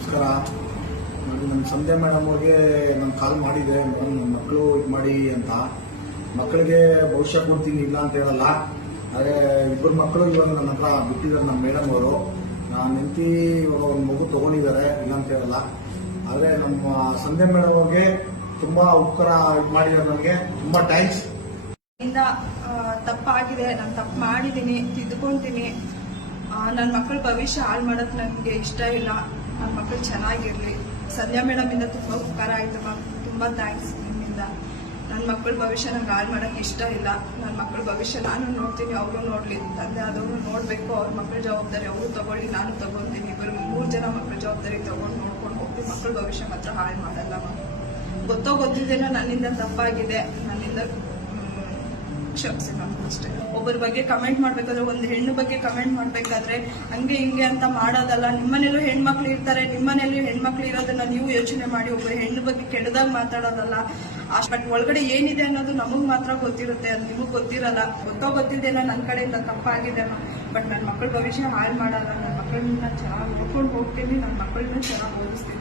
ನಮಸ್ಕಾರ. ನೋಡಿ ನಮ್ಮ ಸಂಧ್ಯಾ ಮೇಡಮ್ ಅವ್ರಿಗೆ ನಾನು ಕಾಲ್ ಮಾಡಿದೆ. ಮೇಡಮ್ ಮಕ್ಕಳು ಇದು ಮಾಡಿ ಅಂತ. ಮಕ್ಕಳಿಗೆ ಭವಿಷ್ಯ ಕೊಡ್ತೀನಿ ಇಲ್ಲ ಅಂತ ಹೇಳಲ್ಲ. ಆದರೆ ಇಬ್ಬರು ಮಕ್ಕಳು ಇವಾಗ ನನ್ನ ಹತ್ರ ಬಿಟ್ಟಿದ್ದಾರೆ ನಮ್ಮ ಮೇಡಮ್ ಅವರು. ನಾನು ನಿಂತಿ ಇವಾಗ ಒಂದು ಮಗು ತೊಗೊಂಡಿದ್ದಾರೆ ಇಲ್ಲ ಅಂತ ಹೇಳಲ್ಲ. ಆದರೆ ನಮ್ಮ ಸಂಧ್ಯಾ ಮೇಡಮ್ ಅವ್ರಿಗೆ ತುಂಬ ಉಪಕಾರ ಇದು ಮಾಡಿದ್ದಾರೆ ನನಗೆ. ತುಂಬ ಥ್ಯಾಂಕ್ಸ್ ತಪ್ಪಾಗಿದೆ. ನಾನು ತಪ್ಪು ಮಾಡಿದ್ದೀನಿ ತಿದ್ದುಕೊಂತೀನಿ ನನ್ನ ಮಕ್ಕಳ ಭವಿಷ್ಯ ಹಾಳು ಮಾಡೋದು ನನಗೆ ಇಷ್ಟ ಇಲ್ಲ. ನನ್ನ ಮಕ್ಕಳು ಚೆನ್ನಾಗಿರಲಿ. ಸಂಧ್ಯಾ ಮೇಡಮ್ ಇಂದ ತುಂಬ ಉಪಕಾರ ಆಯ್ತು ಮ್ಯಾಮ್ ತುಂಬ ಥ್ಯಾಂಕ್ಸ್ ನಿಮ್ಮಿಂದ. ನನ್ನ ಮಕ್ಕಳ ಭವಿಷ್ಯ ನಂಗೆ ಹಾಳು ಮಾಡೋಕೆ ಇಷ್ಟ ಇಲ್ಲ. ನನ್ನ ಮಕ್ಕಳ ಭವಿಷ್ಯ ನಾನು ನೋಡ್ತೀನಿ, ಅವರು ನೋಡಲಿ. ತಂದೆ ಆದವರು ನೋಡಬೇಕು, ಅವ್ರ ಮಕ್ಕಳ ಜವಾಬ್ದಾರಿ ಅವರು ತಗೊಳ್ಳಿ, ನಾನು ತಗೊಂತೀನಿ ಇಬ್ಬರು ಮೂರು ಜನ ಮಕ್ಕಳ ಜವಾಬ್ದಾರಿ ತಗೊಂಡು ನೋಡ್ಕೊಂಡು ಹೋಗ್ತೀನಿ ಮಕ್ಕಳ ಭವಿಷ್ಯ ಮಾತ್ರ ಹಾಳು ಮಾಡಲ್ಲ ಮ್ಯಾಮ್ ಗೊತ್ತೋ ಗೊತ್ತಿದ್ದೇನೋ ನನ್ನಿಂದ ತಪ್ಪಾಗಿದೆ. ನನ್ನಿಂದ ಕ್ಷಮಿಸಿ ಅಷ್ಟೇ ಒಬ್ಬರ ಬಗ್ಗೆ ಕಮೆಂಟ್ ಮಾಡ್ಬೇಕಾದ್ರೆ, ಒಂದು ಹೆಣ್ಣು ಬಗ್ಗೆ ಕಮೆಂಟ್ ಮಾಡ್ಬೇಕಾದ್ರೆ, ಹಂಗೆ ಹಿಂಗೆ ಅಂತ ಮಾಡೋದಲ್ಲ. ನಿಮ್ಮನೇಲೂ ಹೆಣ್ಮಕ್ಳು ಇರ್ತಾರೆ, ನಿಮ್ಮನೇಲೂ ಹೆಣ್ಮಕ್ಳು ಇರೋದನ್ನ ನೀವು ಯೋಚನೆ ಮಾಡಿ ಒಬ್ಬ ಹೆಣ್ಣು ಬಗ್ಗೆ ಕೆಡದಾಗ ಮಾತಾಡೋದಲ್ಲ. ಅಷ್ಟು ಬಟ್ ಒಳಗಡೆ ಏನಿದೆ ಅನ್ನೋದು ನಮಗ್ ಮಾತ್ರ ಗೊತ್ತಿರುತ್ತೆ, ಅದು ನಿಮಗ್ ಗೊತ್ತಿರಲ್ಲ. ಗೊತ್ತೋ ಗೊತ್ತಿದೆಲ್ಲ ನನ್ನ ಕಡೆಯಿಂದ ತಪ್ಪಾಗಿದೆ ಬಟ್ ನನ್ನ ಮಕ್ಕಳ ಭವಿಷ್ಯ ಹಾಳು ಮಾಡಲ್ಲ. ನನ್ನ ಮಕ್ಕಳನ್ನ ಚೆನ್ನಾಗಿ ನೋಡ್ಕೊಂಡು ಹೋಗ್ತೀನಿ ನನ್ನ ಮಕ್ಕಳನ್ನ ಚೆನ್ನಾಗಿ ಓದಿಸ್ತೀನಿ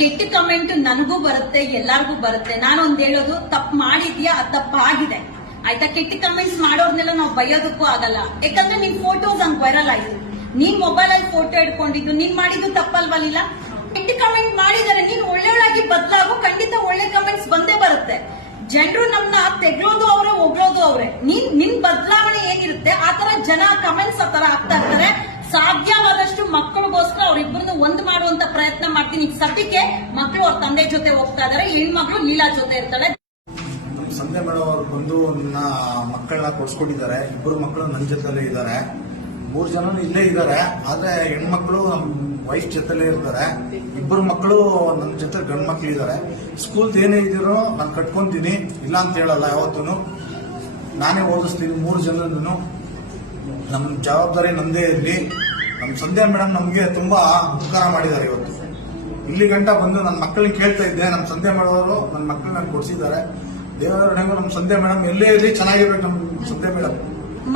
ಕೆಟ್ಟ ಕಮೆಂಟ್ ನನಗೂ ಬರುತ್ತೆ, ಎಲ್ಲಾರ್ಗೂ ಬರುತ್ತೆ. ನಾನು ನಾನೊಂದ್ ಹೇಳೋದು, ತಪ್ಪು ಮಾಡಿದ್ಯಾ, ಅದು ತಪ್ಪಾಗಿದೆ. ಆಯ್ತಾ? ಕೆಟ್ಟ ಕಮೆಂಟ್ಸ್ ಮಾಡೋರ್ನೆಲ್ಲ ನಾವು ಬೈಯೋದಕ್ಕೂ ಆಗಲ್ಲ. ಯಾಕಂದ್ರೆ ನಿನ್ ಫೋಟೋಸ್ ಹಂಗ್ ವೈರಲ್ ಆಯ್ತು. ನೀನ್ ಮೊಬೈಲ್ ಅಲ್ಲಿ ಫೋಟೋ ಇಟ್ಕೊಂಡಿದ್ದು ನೀನ್ ಮಾಡಿದ್ದು ತಪ್ಪಲ್ವಲ್ಲ ಕೆಟ್ಟ ಕಮೆಂಟ್ ಮಾಡಿದರೆ ನೀನ್ ಒಳ್ಳೆಯೊಳಾಗಿ ಬದಲಾಗು, ಖಂಡಿತ ಒಳ್ಳೆ ಕಮೆಂಟ್ಸ್ ಬಂದೇ ಬರುತ್ತೆ. ಜನರು ನಮ್ನ ತೆಗ್ಳೋದು ಅವ್ರೆ ಹೊಗಳೋದು ಅವ್ರೆ. ನೀನ್, ನಿನ್ ಬದಲಾವಣೆ ಏನಿರುತ್ತೆ ಆ ತರ ಜನ ಕಮೆಂಟ್ಸ್ ಆ ತರ ಆಗ್ತಾ ಇರ್ತಾರೆ. ಸಾಧ್ಯವಾದಷ್ಟು ಮಕ್ಕಳಿಗೋಸ್ಕರ ಅವ್ರಿಬ್ಬರನ್ನು ಒಂದ್ ಮಾಡುವಂತ ಪ್ರಯತ್ನ ಮಾಡ್ತೀನಿ. ಸದ್ಯಕ್ಕೆ ಮಕ್ಕಳು ಅವ್ರ ತಂದೆ ಜೊತೆ ಹೋಗ್ತಾ ಇದಾರೆ, ಹೆಣ್ಮಕ್ಳು ಲೀಲಾ ಜೊತೆ ಇರ್ತಾಳೆ. ನಮ್ಮ ಮಾಡೋರು ಬಂದು ನನ್ನ ಮಕ್ಕಳನ್ನ ಕೊಡ್ಸ್ಕೊಂಡಿದ್ದಾರೆ. ಇಬ್ಬರು ಮಕ್ಕಳು ನನ್ನ ಜೊತೆಲೇ ಇದ್ದಾರೆ. ಮೂರು ಜನ ಇಲ್ಲೇ ಇದ್ದಾರೆ. ಆದ್ರೆ ಹೆಣ್ಮಕ್ಳು ನಮ್ಮ ವೈಫ್ ಜೊತೆಲೇ ಇರ್ತಾರೆ. ಇಬ್ಬರು ಮಕ್ಕಳು ನನ್ನ ಜೊತೆ ಗಂಡು ಮಕ್ಳು ಇದ್ದಾರೆ. ಸ್ಕೂಲ್ ಏನೇ ಇದಿರೋ ನಾನು ಕಟ್ಕೊಂತೀನಿ. ಇಲ್ಲ ಅಂತ ಹೇಳಲ್ಲ ಯಾವತ್ತೂ ನಾನೇ ಓದಿಸ್ತೀನಿ ಮೂರು ಜನರನ್ನು ನಮ್ಮ ಜವಾಬ್ದಾರಿ ನಂದೇ ಇರಲಿ ನಮ್ಮ ಸಂಧ್ಯಾ ಮೇಡಮ್ ನಮಗೆ ತುಂಬಾ ಉಪಕಾರ ಮಾಡಿದ್ದಾರೆ ಇವತ್ತು. ಇಲ್ಲಿ ಗಂಟ ಬಂದು ನನ್ನ ಮಕ್ಕಳಿಗೆ ಕೇಳ್ತಾ ಇದ್ದೆ. ನಮ್ಮ ಸಂಧ್ಯಾ ಮಾಡೋರು ನನ್ನ ಮಕ್ಕಳನ್ನ ಕೊಡಿಸಿದ್ದಾರೆ. ದೇವರನೆಗೂ ನಮ್ಮ ಎಲ್ಲೇ ಚೆನ್ನಾಗಿರ್ಬೇಕು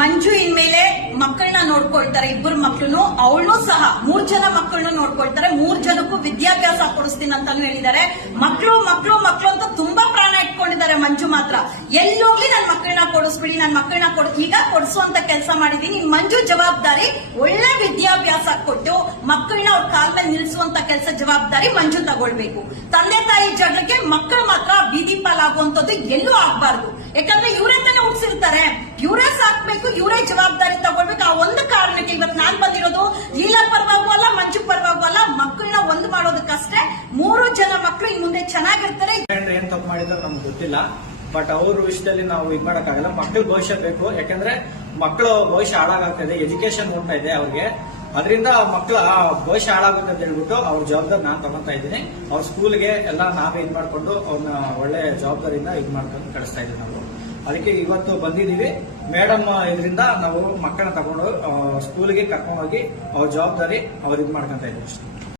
ಮಂಜು ಇನ್ಮೇಲೆ ಮಕ್ಕಳನ್ನ ನೋಡ್ಕೊಳ್ತಾರೆ, ಇಬ್ಬರು ಮಕ್ಕಳು, ಅವಳು ಸಹ ಮೂರ್ ಜನ ಮಕ್ಕಳನ್ನ ನೋಡ್ಕೊಳ್ತಾರೆ, ಮೂರ್ ಜನಕ್ಕೂ ವಿದ್ಯಾಭ್ಯಾಸ ಕೊಡಿಸ್ತೀನಿ ಅಂತಾನು ಹೇಳಿದ್ದಾರೆ. ಮಕ್ಕಳು ಮಕ್ಕಳು ಮಕ್ಕಳು ಅಂತ ತುಂಬಾ ಎಲ್ಲೋಗ್ಲಿ ನನ್ನ ಮಕ್ಕಳನ್ನ ಕೊಡಿಸ್ಬಿಡಿ ನನ್ನ ಮಕ್ಕಳನ್ನ ಕೊಡ್, ಈಗ ಕೊಡಿಸುವಂತ ಕೆಲಸ ಮಾಡಿದೀನಿ ಮಂಜು ಜವಾಬ್ದಾರಿ, ಒಳ್ಳೆ ವಿದ್ಯಾಭ್ಯಾಸ ಕೊಟ್ಟು ಮಕ್ಕಳನ್ನ ಅವ್ರ ಕಾಲದಲ್ಲಿ ಮೇಲೆ ನಿಲ್ಲಿಸುವಂತ ಕೆಲಸ ಜವಾಬ್ದಾರಿ ಮಂಜು ತಗೊಳ್ಬೇಕು. ತಂದೆ ತಾಯಿ ಜಗಳಕ್ಕೆ ಮಕ್ಕಳು ಮಾತ್ರ ಬೀದಿ ಪಾಲಾಗುವಂತದ್ದು ಎಲ್ಲೂ ಆಗ್ಬಾರ್ದು. ಯಾಕಂದ್ರೆ ಇವರೇ ತಾನೇ ಹುಟ್ಟಿಸಿರ್ತಾರೆ ಇವರೇ ಸಾಕ್ಬೇಕು, ಇವರೇ ಜವಾಬ್ದಾರಿ ತಗೊಳ್ಬೇಕು. ಆ ಒಂದು ಕಾರಣಕ್ಕೆ ಇವತ್ತು ನಾನ್ ಬಂದಿರೋದು, ಲೀಲಾ ಪರವಾಗೂ ಅಲ್ಲ, ಮಂಜು ಪರವಾಗೂ ಅಲ್ಲ ಮಕ್ಕಳನ್ನ ಒಂದು ಮಾಡೋದಕ್ಕಷ್ಟೇ ಮೂರು ಜನ ಮಕ್ಕಳು ಇನ್ ಮುಂದೆ ಚೆನ್ನಾಗಿರ್ತಾರೆ. ಏನ್ ತಪ್ಪು ಮಾಡಿದ್ರು ನಮ್ಗೆ ಗೊತ್ತಿಲ್ಲ. ಬಟ್ ಅವ್ರ ವಿಷಯದಲ್ಲಿ ನಾವು ಇದ್ ಮಾಡಕ್ಕಾಗಲ್ಲ. ಮಕ್ಕಳ ಭವಿಷ್ಯ ಬೇಕು. ಯಾಕಂದ್ರೆ ಮಕ್ಕಳ ಭವಿಷ್ಯ ಹಾಳಾಗ್ತಾ ಇದೆ ಎಜುಕೇಶನ್ ಹೋಗ್ತಾ ಇದೆ ಅವ್ರಿಗೆ. ಅದರಿಂದ ಮಕ್ಕಳ ಭವಿಷ್ಯ ಹಾಳಾಗುತ್ತೆ ಅಂತ ಹೇಳ್ಬಿಟ್ಟು ಅವ್ರ ಜವಾಬ್ದಾರಿ ನಾನು ತಗೊಂತಾ ಇದ್ದೀನಿ. ಅವ್ರ ಸ್ಕೂಲ್ಗೆ ಎಲ್ಲ ನಾವೇ ಇದು ಮಾಡ್ಕೊಂಡು ಅವ್ರನ್ನ ಒಳ್ಳೆ ಜವಾಬ್ದಾರಿಯಿಂದ ಇದು ಮಾಡ್ಕೊಂಡು ಕಳಿಸ್ತಾ ಇದ್ದೀವಿ ನಾವು. ಅದಕ್ಕೆ ಇವತ್ತು ಬಂದಿದೀವಿ ಮೇಡಮ್ ಇದರಿಂದ ನಾವು ಮಕ್ಕಳನ್ನ ತಗೊಂಡು ಸ್ಕೂಲ್ಗೆ ಕರ್ಕೊಂಡೋಗಿ ಅವ್ರ ಜವಾಬ್ದಾರಿ ಅವ್ರು ಇದು ಮಾಡ್ಕೊಂತ ಇದ್ದೀವಿ